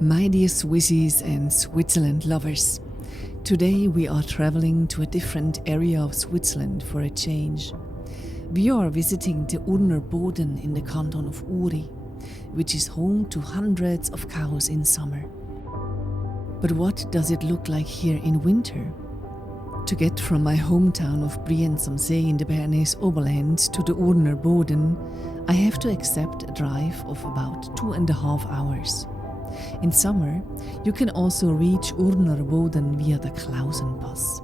My dear Swissies and Switzerland lovers, today we are traveling to a different area of Switzerland for a change. We are visiting the Urnerboden in the canton of Uri, which is home to hundreds of cows in summer. But what does it look like here in winter? To get from my hometown of Brienz am See in the Bernese Oberland to the Urnerboden, I have to accept a drive of about 2.5 hours. In summer, you can also reach Urnerboden via the Klausenpass.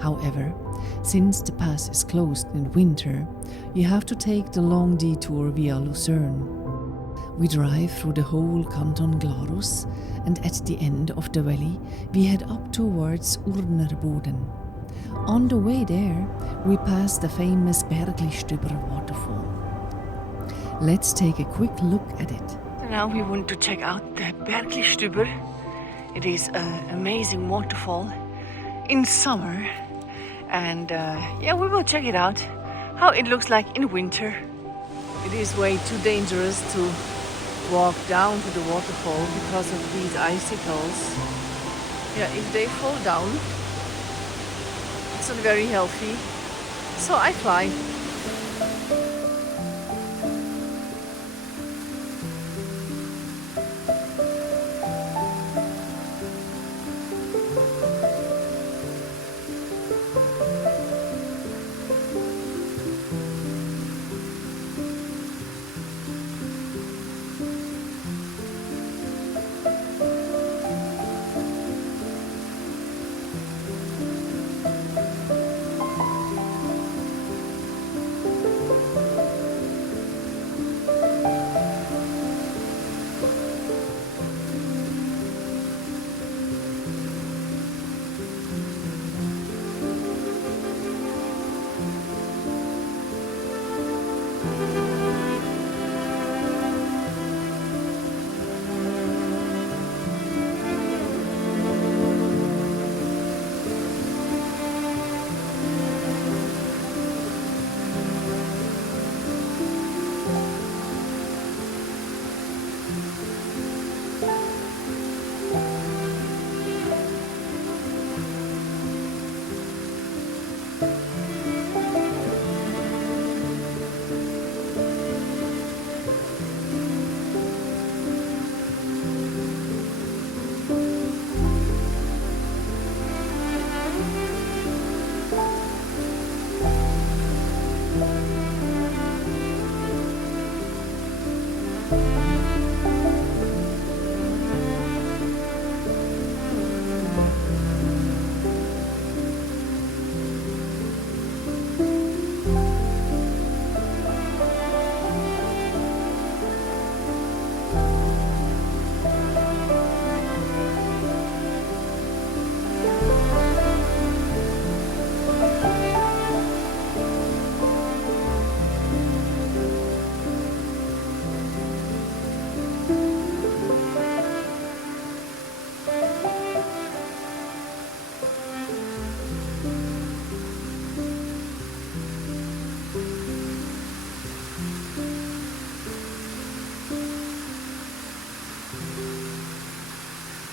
However, since the pass is closed in winter, you have to take the long detour via Lucerne. We drive through the whole canton Glarus, and at the end of the valley, we head up towards Urnerboden. On the way there, we pass the famous Berglistüber waterfall. Let's take a quick look at it. Now we want to check out the Berglistüber. It is an amazing waterfall in summer, and we will check it out, how it looks like in winter. It is way too dangerous to walk down to the waterfall because of these icicles. Yeah, if they fall down, it's not very healthy, so I fly.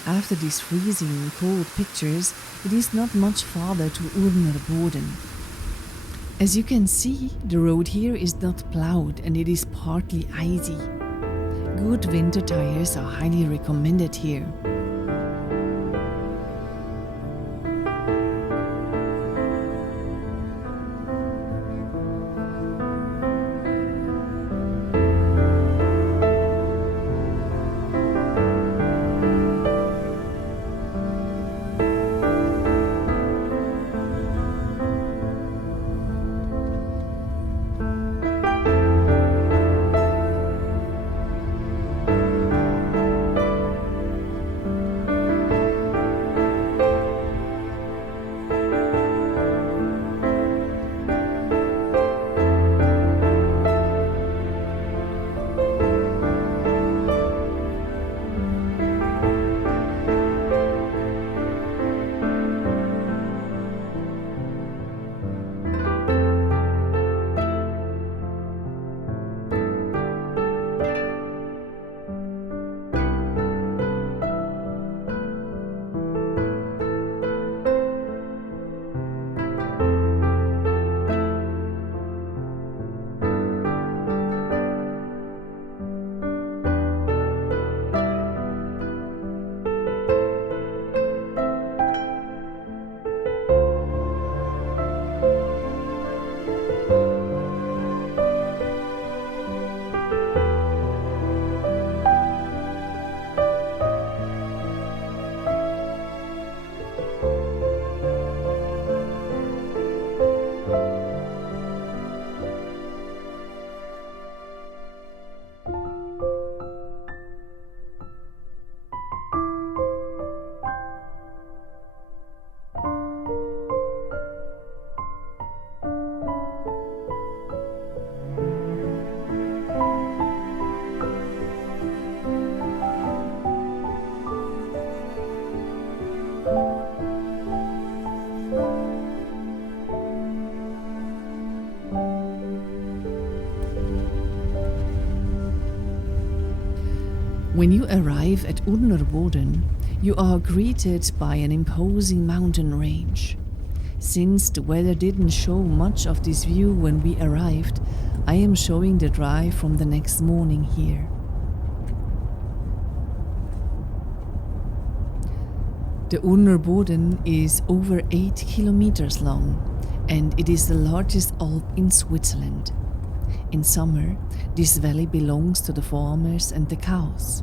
After these freezing cold pictures, it is not much farther to Urnerboden. As you can see, the road here is not plowed and it is partly icy. Good winter tires are highly recommended here. When you arrive at Urnerboden, you are greeted by an imposing mountain range. Since the weather didn't show much of this view when we arrived, I am showing the drive from the next morning here. The Urnerboden is over 8 kilometers long, and it is the largest Alp in Switzerland. In summer, this valley belongs to the farmers and the cows,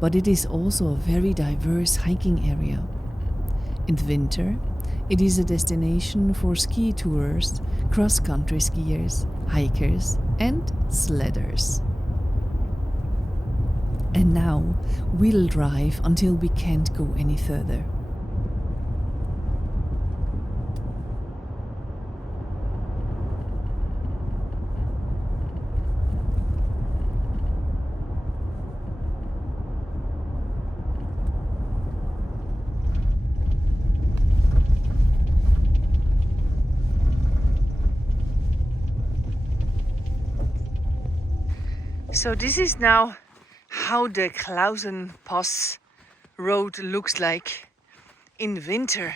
but it is also a very diverse hiking area. In winter, it is a destination for ski tours, cross-country skiers, hikers and sledders. And now we'll drive until we can't go any further. So this is now how the Klausenpass road looks like in winter.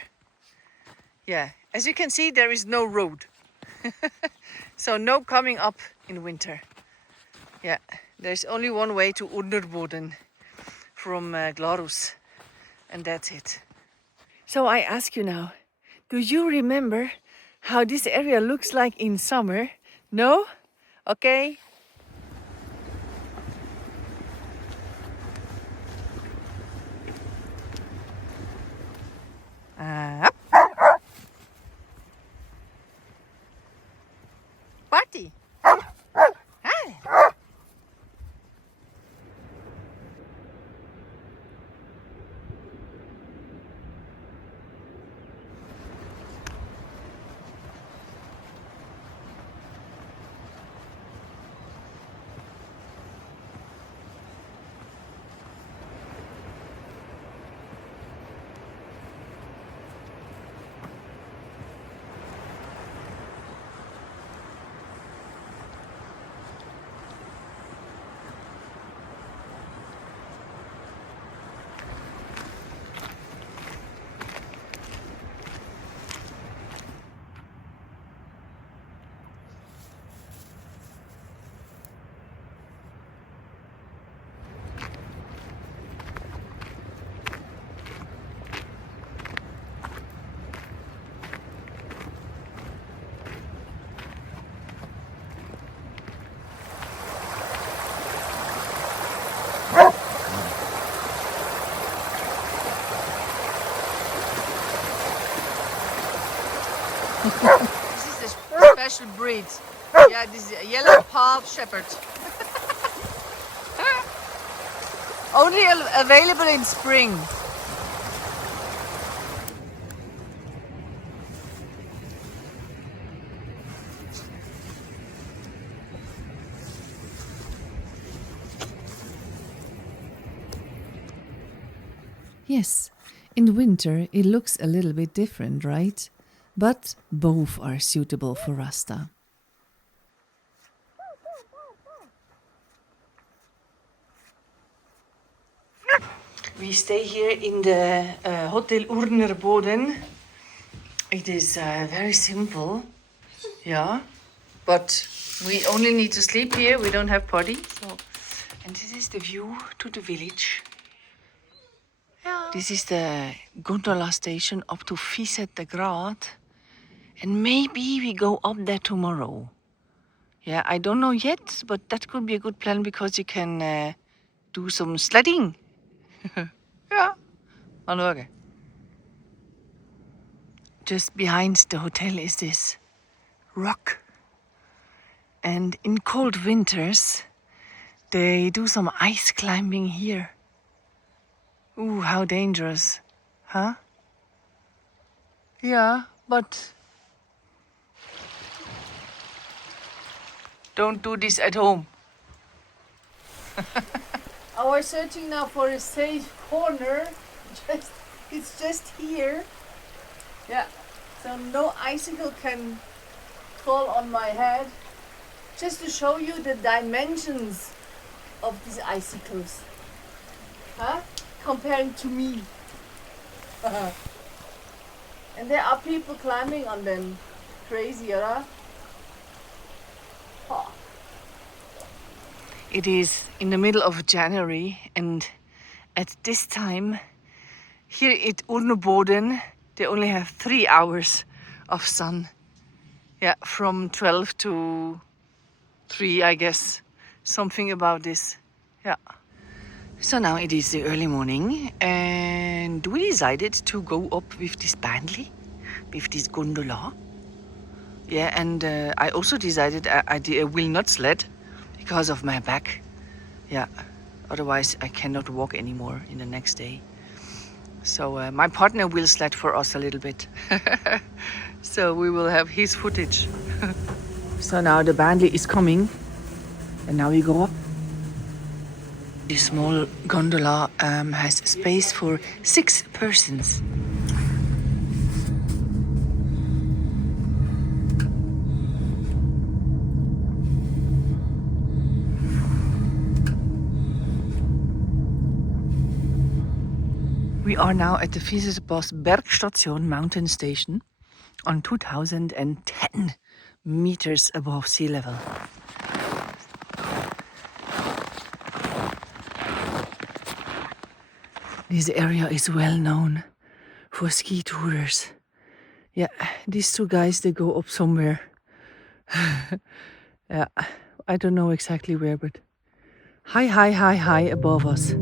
Yeah, as you can see, there is no road. So no coming up in winter. Yeah, there's only one way to Urnerboden from Glarus, and that's it. So I ask you now, do you remember how this area looks like in summer? No? Okay. Party. This is a special breed. Yeah, this is a yellow half shepherd. Only available in spring. Yes, in winter it looks a little bit different, right? But both are suitable for Rasta. We stay here in the Hotel Urnerboden. It is very simple, yeah, but we only need to sleep here. We don't have party. So, and this is the view to the village. Yeah. This is the gondola station up to Fisetengrad. And maybe we go up there tomorrow. Yeah, I don't know yet, but that could be a good plan because you can do some sledding. Yeah, mal schauen. Just behind the hotel is this rock. And in cold winters, they do some ice climbing here. Ooh, how dangerous, huh? Yeah, but don't do this at home. I was searching now for a safe corner. It's just here. Yeah, so no icicle can fall on my head. Just to show you the dimensions of these icicles. comparing to me. And there are people climbing on them. Crazy, right? Oh. It is in the middle of January, and at this time here at Urnerboden they only have 3 hours of sun. Yeah, from 12 to 3, I guess. Something about this. Yeah. So now it is the early morning, and we decided to go up with this bandly, with this gondola. Yeah, and I also decided I will not sled because of my back. Yeah, otherwise I cannot walk anymore in the next day. So my partner will sled for us a little bit. So we will have his footage. So now the bandly is coming, and now we go up. This small gondola has space for 6 persons. We are now at the Fisetengrad Bergstation mountain station on 2010 meters above sea level. This area is well known for ski tourers. Yeah, these 2 guys, they go up somewhere. Yeah, I don't know exactly where, but high above us.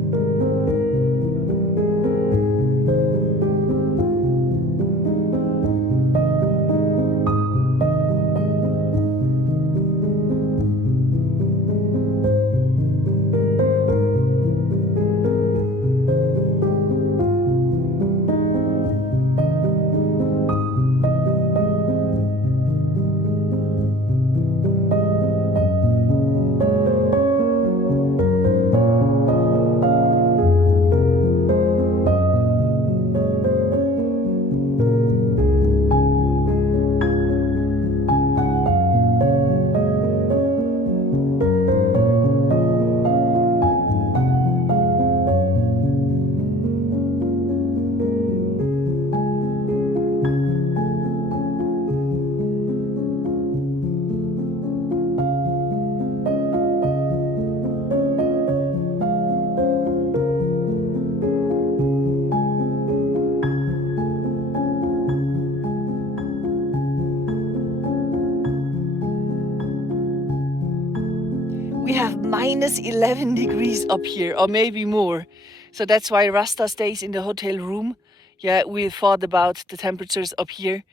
We have minus 11 degrees up here, or maybe more. So that's why Rasta stays in the hotel room. Yeah, we thought about the temperatures up here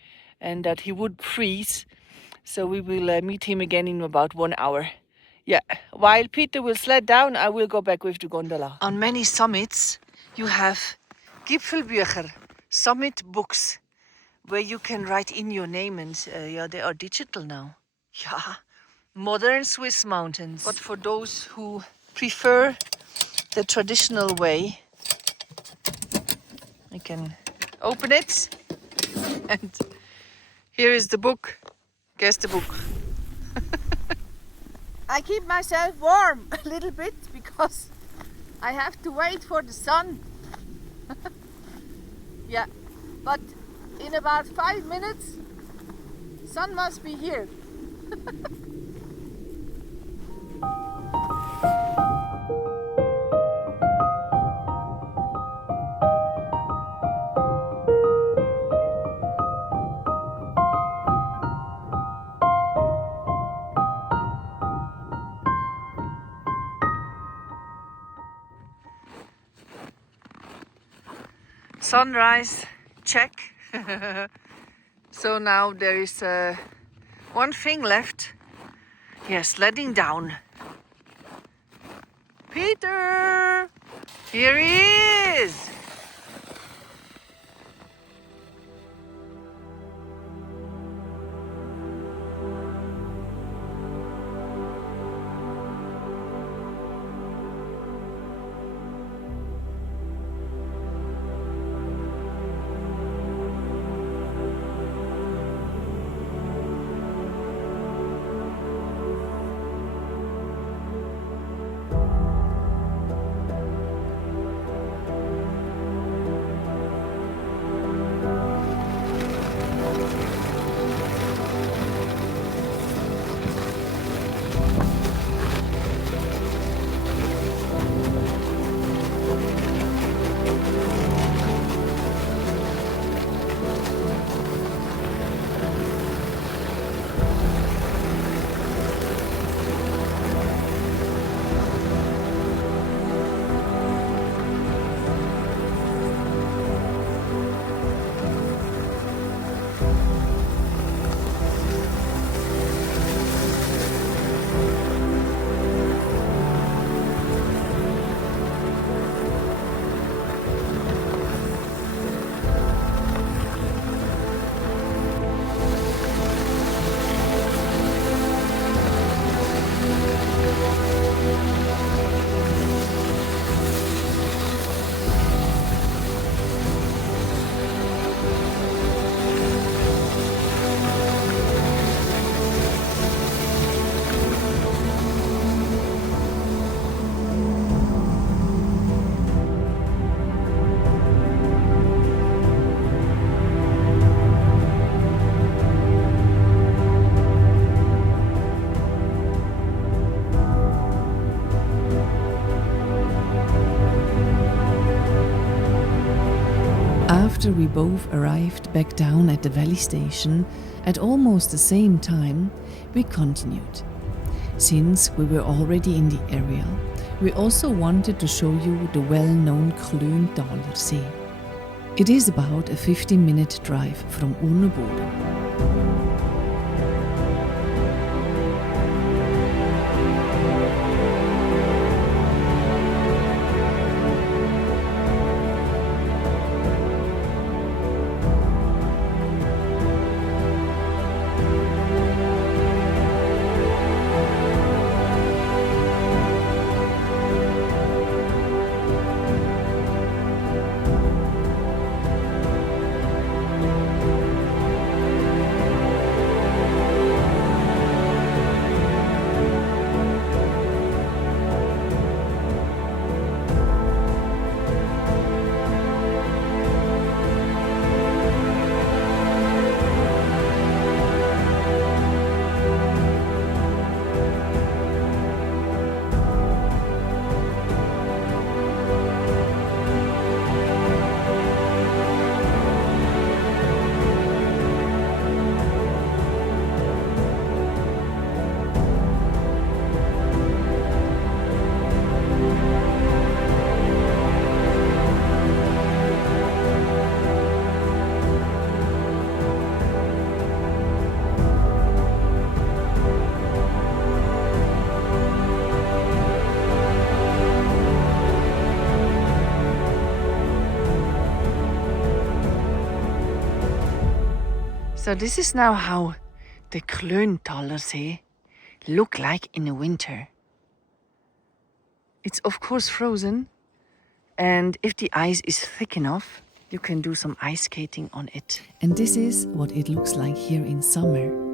and that he would freeze. So we will meet him again in about 1 hour. Yeah, while Peter will sled down, I will go back with the gondola. On many summits, you have Gipfelbücher, summit books, where you can write in your name, and yeah, they are digital now. Yeah. Modern Swiss mountains. But for those who prefer the traditional way, I can open it, and here is the book. Guess the book. I keep myself warm a little bit because I have to wait for the sun. Yeah, but in about 5 minutes, sun must be here. Sunrise, check. So now there is one thing left. Yes, sledding down. Peter! Here he is! After we both arrived back down at the valley station at almost the same time, we continued. Since we were already in the area, we also wanted to show you the well-known Klöntalersee. It is about a 15-minute drive from Urnerboden. So this is now how the Klöntalersee look like in the winter. It's of course frozen, and if the ice is thick enough, you can do some ice skating on it. And this is what it looks like here in summer.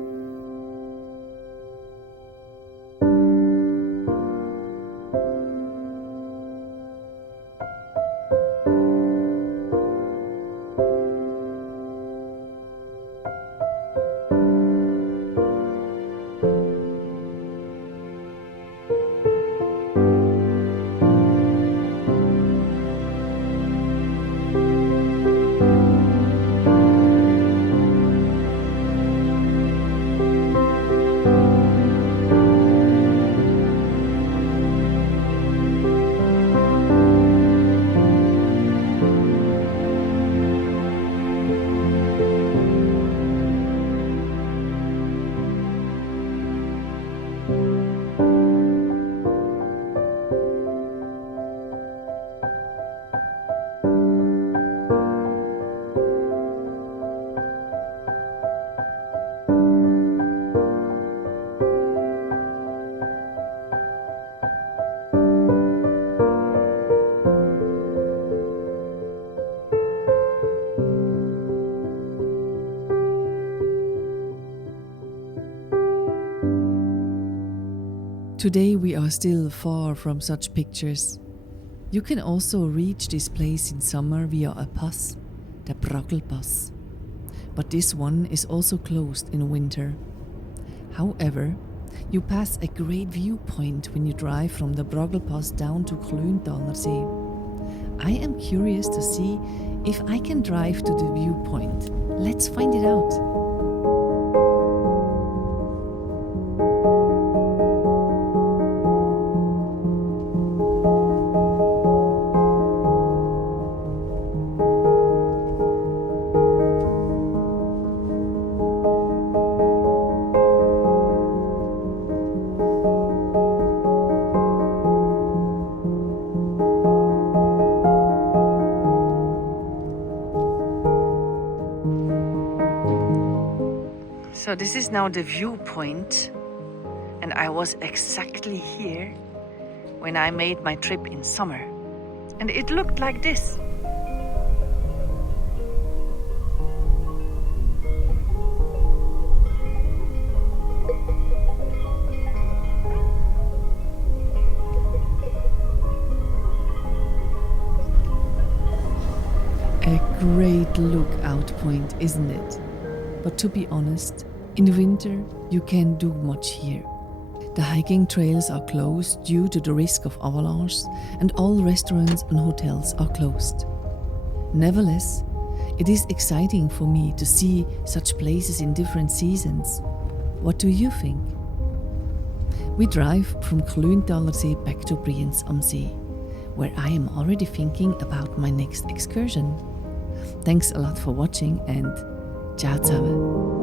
Today we are still far from such pictures. You can also reach this place in summer via a pass, the Berglistüber. But this one is also closed in winter. However, you pass a great viewpoint when you drive from the Berglistüber down to Klöntalersee. I am curious to see if I can drive to the viewpoint. Let's find it out. So this is now the viewpoint, and I was exactly here when I made my trip in summer, and it looked like this. A great lookout point, isn't it? But to be honest, in the winter, you can't do much here. The hiking trails are closed due to the risk of avalanches, and all restaurants and hotels are closed. Nevertheless, It is exciting for me to see such places in different seasons. What do you think? We drive from Klöntalersee back to Brienz am See, where I am already thinking about my next excursion. Thanks a lot for watching and ciao zusammen.